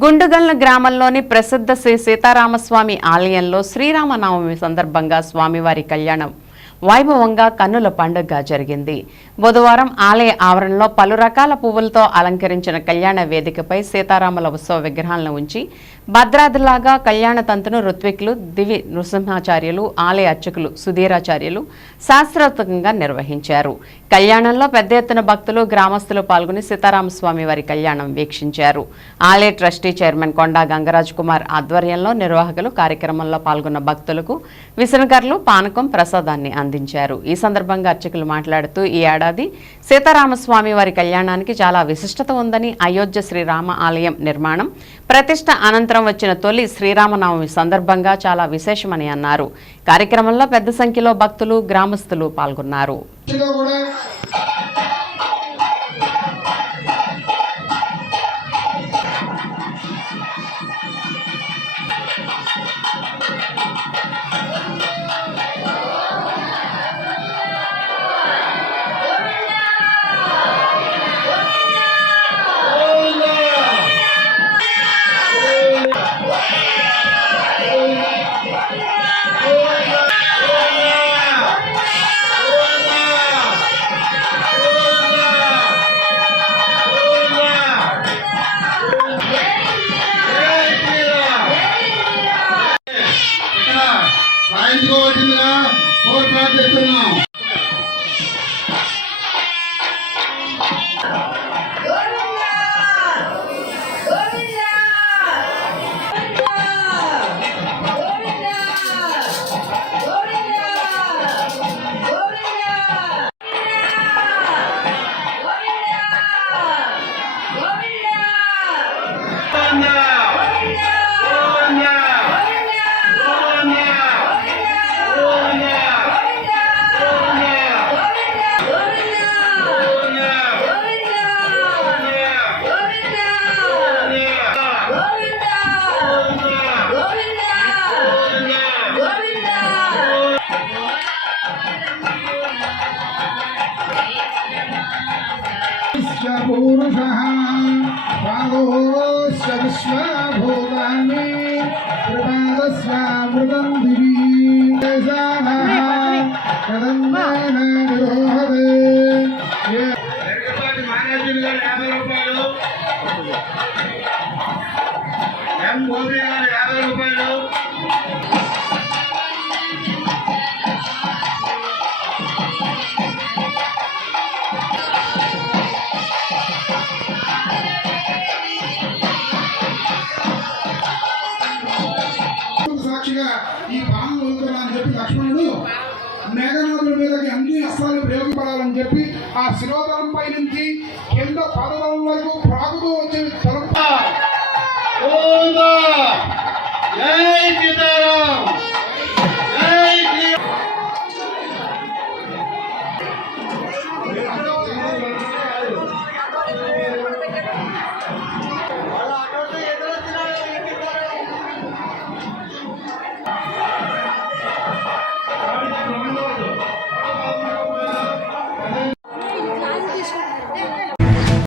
గుండుగల్న గ్రామంలోని ప్రసిద్ధ శ్రీ సీతారామస్వామి ఆలయంలో శ్రీరామనవమి సందర్భంగా స్వామివారి కళ్యాణం వైభవంగా కన్నుల పండుగగా జరిగింది. బుధవారం ఆలయ ఆవరణలో పలు రకాల పువ్వులతో అలంకరించిన కళ్యాణ వేదికపై సీతారాముల ఉత్సవ విగ్రహాలను ఉంచి భద్రాద్రిలాగా కళ్యాణ తంతును ఋత్వికులు, దివి నృసింహాచార్యులు, ఆలయ అర్చకులు సుధీరాచార్యులు శాస్త్రోక్తంగా నిర్వహించారు. కళ్యాణంలో పెద్ద ఎత్తున భక్తులు, గ్రామస్తులు పాల్గొని సీతారామస్వామి వారి కళ్యాణం వీక్షించారు. ఆలయ ట్రస్టీ చైర్మన్ కొండా గంగరాజ్ కుమార్ ఆధ్వర్యంలో నిర్వాహకులు కార్యక్రమంలో పాల్గొన్న భక్తులకు విసనకర్లు, పానకం, ప్రసాదాన్ని అందించారు. ఈ సందర్భంగా అర్చకులు మాట్లాడుతూ ఈ ఏడాది సీతారామస్వామి వారి కళ్యాణానికి చాలా విశిష్టత ఉందని, అయోధ్య శ్రీరామ ఆలయం నిర్మాణం ప్రతిష్ట అనంతరం వచ్చిన తొలి శ్రీరామనవమి సందర్భంగా చాలా విశేషమని అన్నారు. కార్యక్రమంలో పెద్ద సంఖ్యలో భక్తులు, గ్రామస్తులు పాల్గొన్నారు. पुरुषः पादोश्च विश्वभूतानि त्रिपादस्यामृतं दिवि देशाः कदम्बेन निरोहते ఎరగపాటి మానార్జున గారు 50 రూపాయలు, ఎం గోపి గారు 50 రూపాయలు, సాక్షిగా ఈ పాలన వదులుకోవాలని చెప్పి లక్ష్మణుడు మేఘనాథుల మీదకి అన్ని అస్త్రాలు ప్రయోగపడాలని చెప్పి ఆ శిరోధరంపై నుంచి కింద పదవం వరకు ప్రాగుతూ వచ్చే తలంప